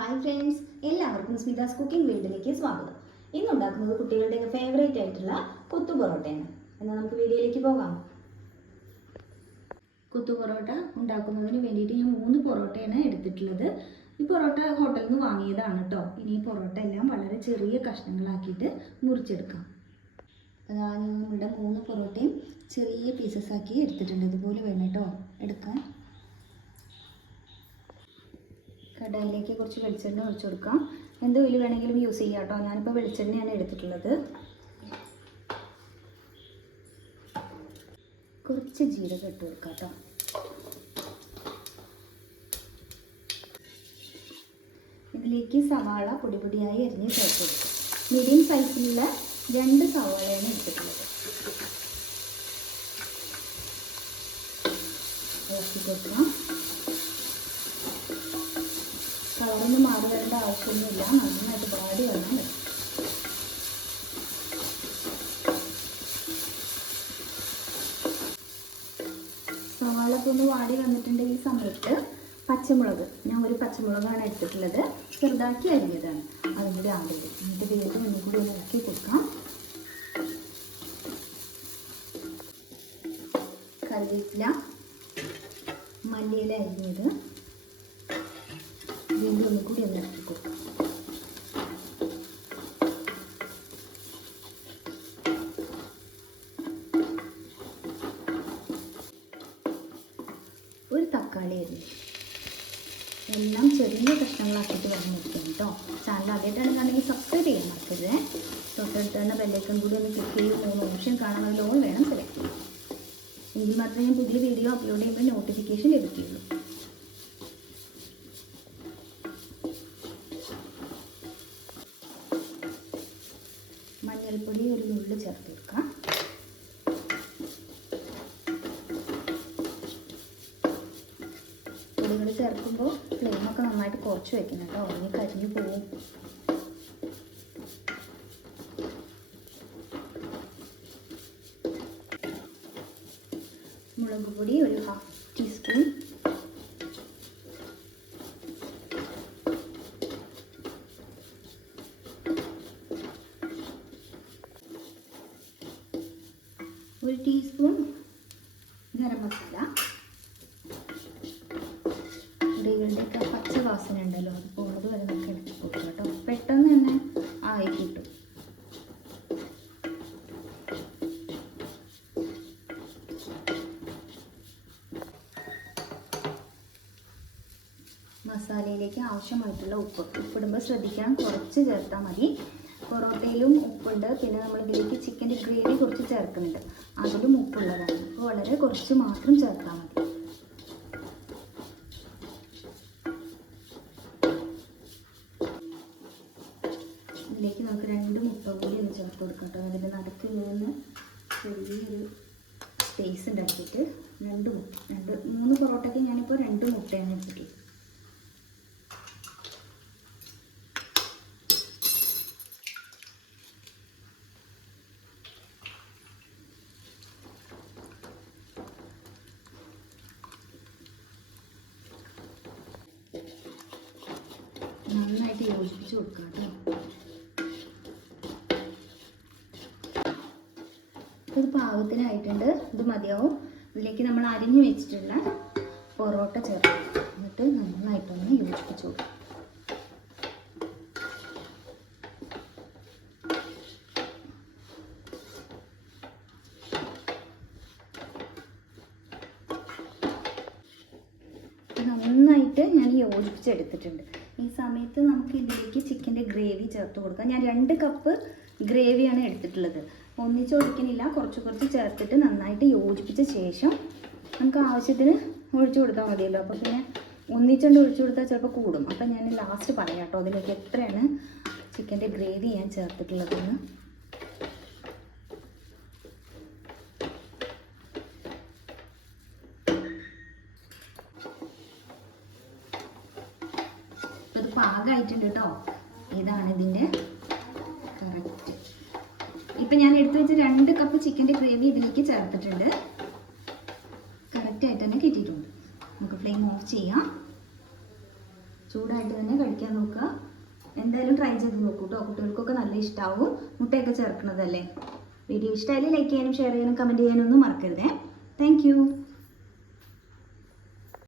Hi friends എല്ലാവർക്കും സ്മിതാസ് cooking വേൾഡിലേക്ക് സ്വാഗതം. ഇന്ന് ഉണ്ടാക്കുന്നത് കുട്ടികളുടെ ഫേവറേറ്റ് ആയിട്ടുള്ള കുത്തു പൊറോട്ടയാണ് എന്നാൽ നമുക്ക് വീഡിയോയിലേക്ക് പോകാം. കുത്തു പൊറോട്ട ഉണ്ടാക്കുന്നതിന് വേണ്ടിയിട്ട് ഞാൻ മൂന്ന് പൊറോട്ടയാണ് എടുത്തിട്ടുള്ളത്. ഈ പൊറോട്ട ഹോട്ടലിൽ നിന്ന് വാങ്ങിയതാണ് കേട്ടോ ഇനി ഈ പൊറോട്ട എല്ലാം വളരെ ചെറിയ കഷ്ണങ്ങളാക്കിയിട്ട് മുറിച്ചെടുക്കാം. ഞാൻ നമ്മുടെ മൂന്ന് പൊറോട്ടയും ചെറിയ പീസസ് ആക്കി എടുത്തിട്ടുണ്ട്. ഇതുപോലെ വേണം കേട്ടോ എടുക്കാൻ. കടായിലേക്ക് കുറച്ച് വെളിച്ചെണ്ണ ഒഴിച്ചു കൊടുക്കാം. എന്ത് ഓയിൽ വേണമെങ്കിലും യൂസ് ചെയ്യാം കേട്ടോ ഞാനിപ്പോൾ വെളിച്ചെണ്ണയാണ് എടുത്തിട്ടുള്ളത്. കുറച്ച് ജീരകം ഇട്ട് കൊടുക്കാം കേട്ടോ ഇതിലേക്ക് സവാള പൊടി പൊടിയായി അരിഞ്ഞ് ചേർത്ത് മീഡിയം സൈസിലുള്ള രണ്ട് സവാളയാണ് എടുത്തിട്ടുള്ളത്. ഓക്കെ കൊടുക്കാം. കളറൊന്നും മാറി വരേണ്ട ആവശ്യമൊന്നുമില്ല. നന്നായിട്ട് വാടി വന്നാൽ മതി. ഒന്ന് വാടി വന്നിട്ടുണ്ട് ഈ സമയത്ത് പച്ചമുളക്. ഞാൻ ഒരു പച്ചമുളകാണ് എടുത്തിട്ടുള്ളത്. ചെറുതാക്കി അരിഞ്ഞതാണ്. അതും കൂടി ആവില്ല എന്നിട്ട് വേഗം ഒന്നും കൂടി ഇളക്കി കൊടുക്കാം. കറിവേപ്പില മല്ലിയില അരിഞ്ഞത് വീണ്ടും ഒന്നും കൂടി ഒന്ന് ഇളക്കി കൊടുക്കാം ഒരു തക്കാളി അരിഞ്ഞു എല്ലാം ചെറിയ കഷ്ണങ്ങളാക്കിയിട്ട് വന്നിരിക്കുന്നു കേട്ടോ ചാനൽ ആദ്യമായിട്ടാണ് കാണുമെങ്കിൽ സബ്സ്ക്രൈബ് ചെയ്യാൻ മറക്കരുത്. തൊട്ടടുത്ത് തന്നെ ബെല്ലൈക്കൺ കൂടി ഒന്ന് ക്ലിക്ക് ചെയ്ത് മൂന്ന് ഓപ്ഷൻ കാണാൻ ഓൺ വേണം സെലക്ട് ചെയ്യാം എങ്കിൽ മാത്രമേ ഞാൻ പുതിയ വീഡിയോ അപ്ലോഡ് ചെയ്യുമ്പോൾ നോട്ടിഫിക്കേഷൻ ലഭിക്കുകയുള്ളൂ. മഞ്ഞൾപ്പൊടി ഒരു നുള്ളു ചേർത്ത് കൊടുക്കാം. പൊടികൾ ചേർക്കുമ്പോൾ ഫ്ലെയിമൊക്കെ നന്നായിട്ട് കുറച്ച് വെക്കണം കേട്ടോ. അല്ലെങ്കിൽ കരിഞ്ഞു പോകും മുളക് പൊടി ഒരു ഹാഫ് ടീസ്പൂൺ ഒരു ടീസ്പൂൺ ഗരം മസാല. പൊടികളുടെയൊക്കെ പച്ച വാസന ഉണ്ടല്ലോ അത് പോകുന്നത് വരെ നമുക്ക് ഇളക്കി കൊടുക്കാം കേട്ടോ. പെട്ടെന്ന് തന്നെ ആയി കിട്ടും മസാലയിലേക്ക് ആവശ്യമായിട്ടുള്ള ഉപ്പ്. ഉപ്പിടുമ്പോൾ ശ്രദ്ധിക്കണം കുറച്ച് ചേർത്താൽ മതി. പൊറോട്ടയിലും ഉപ്പുണ്ട് പിന്നെ നമ്മൾ ഇതിലേക്ക് ചിക്കന്റെ ഗ്രേവി കുറച്ച് ചേർക്കുന്നുണ്ട്. അതിലും ഉപ്പുള്ളതാണ്. അപ്പോൾ വളരെ കുറച്ച് മാത്രം ചേർത്താൽ മതി. ഇതിലേക്ക് നമുക്ക് രണ്ട് മുട്ട കൂടി ഒന്ന് ചേർത്ത് കൊടുക്കാം കേട്ടോ. അതിന്റെ നടുക്ക് ഇങ്ങനെ ചെറിയൊരു സ്പേസ് ഉണ്ടാക്കിയിട്ട് രണ്ട് മുട്ട രണ്ട് മൂന്ന് പൊറോട്ടയ്ക്ക് ഞാനിപ്പോൾ രണ്ട് മുട്ടയാണ് എടുത്തിട്ടുള്ളത് നന്നായിട്ട് യോജിപ്പിച്ച് കൊടുക്കാം കേട്ടോ. ഇത് പാകത്തിനായിട്ടുണ്ട്. ഇത് മതിയാവും. ഇതിലേക്ക് നമ്മൾ അരിഞ്ഞു വെച്ചിട്ടുള്ള പൊറോട്ട ചേർക്കും. എന്നിട്ട് നന്നായിട്ടൊന്ന് യോജിപ്പിച്ചു നന്നായിട്ട് ഞാൻ യോജിപ്പിച്ചെടുത്തിട്ടുണ്ട്. ഈ സമയത്ത് നമുക്ക് ഇതിലേക്ക് ചിക്കന്റെ ഗ്രേവി ചേർത്ത് കൊടുക്കാം. ഞാൻ രണ്ട് കപ്പ് ഗ്രേവിയാണ് എടുത്തിട്ടുള്ളത്. ഒന്നിച്ച് ഒഴിക്കണില്ല കുറച്ച് കുറച്ച് ചേർത്തിട്ട് നന്നായിട്ട് യോജിപ്പിച്ച ശേഷം നമുക്ക് ആവശ്യത്തിന് ഒഴിച്ചു കൊടുത്താൽ മതിയല്ലോ. അപ്പോൾ പിന്നെ ഒന്നിച്ചുകൊണ്ട് ഒഴിച്ചു കൊടുത്താൽ ചിലപ്പോൾ കൂടും. അപ്പം ഞാൻ ലാസ്റ്റ് പറയാം കേട്ടോ. അതിലേക്ക് എത്രയാണ് ചിക്കന്റെ ഗ്രേവി ഞാൻ ചേർത്തിട്ടുള്ളതെന്ന്. അത് പാകമായിട്ടുണ്ട് കേട്ടോ. ഇതാണ് ഇതിന്റെ കറക്റ്റ് ഇപ്പം ഞാൻ എടുത്തു വെച്ച രണ്ട് കപ്പ് ചിക്കന്റെ ഗ്രേവി ഇതിലേക്ക് ചേർത്തിട്ടുണ്ട്. കറക്റ്റായിട്ട് തന്നെ കിട്ടിയിട്ടുണ്ട്. നമുക്ക് ഫ്ലെയിം ഓഫ് ചെയ്യാം. ചൂടായിട്ട് തന്നെ കഴിക്കാൻ നോക്കുക. എന്തായാലും ട്രൈ ചെയ്ത് നോക്കൂ കേട്ടോ കുട്ടികൾക്കൊക്കെ നല്ല ഇഷ്ടമാവും മുട്ടയൊക്കെ ചേർക്കുന്നതല്ലേ? വീഡിയോ ഇഷ്ടമായാലും ലൈക്ക് ചെയ്യാനും ഷെയർ ചെയ്യാനും കമന്റ് ചെയ്യാനും ഒന്നും മറക്കരുതേ. താങ്ക്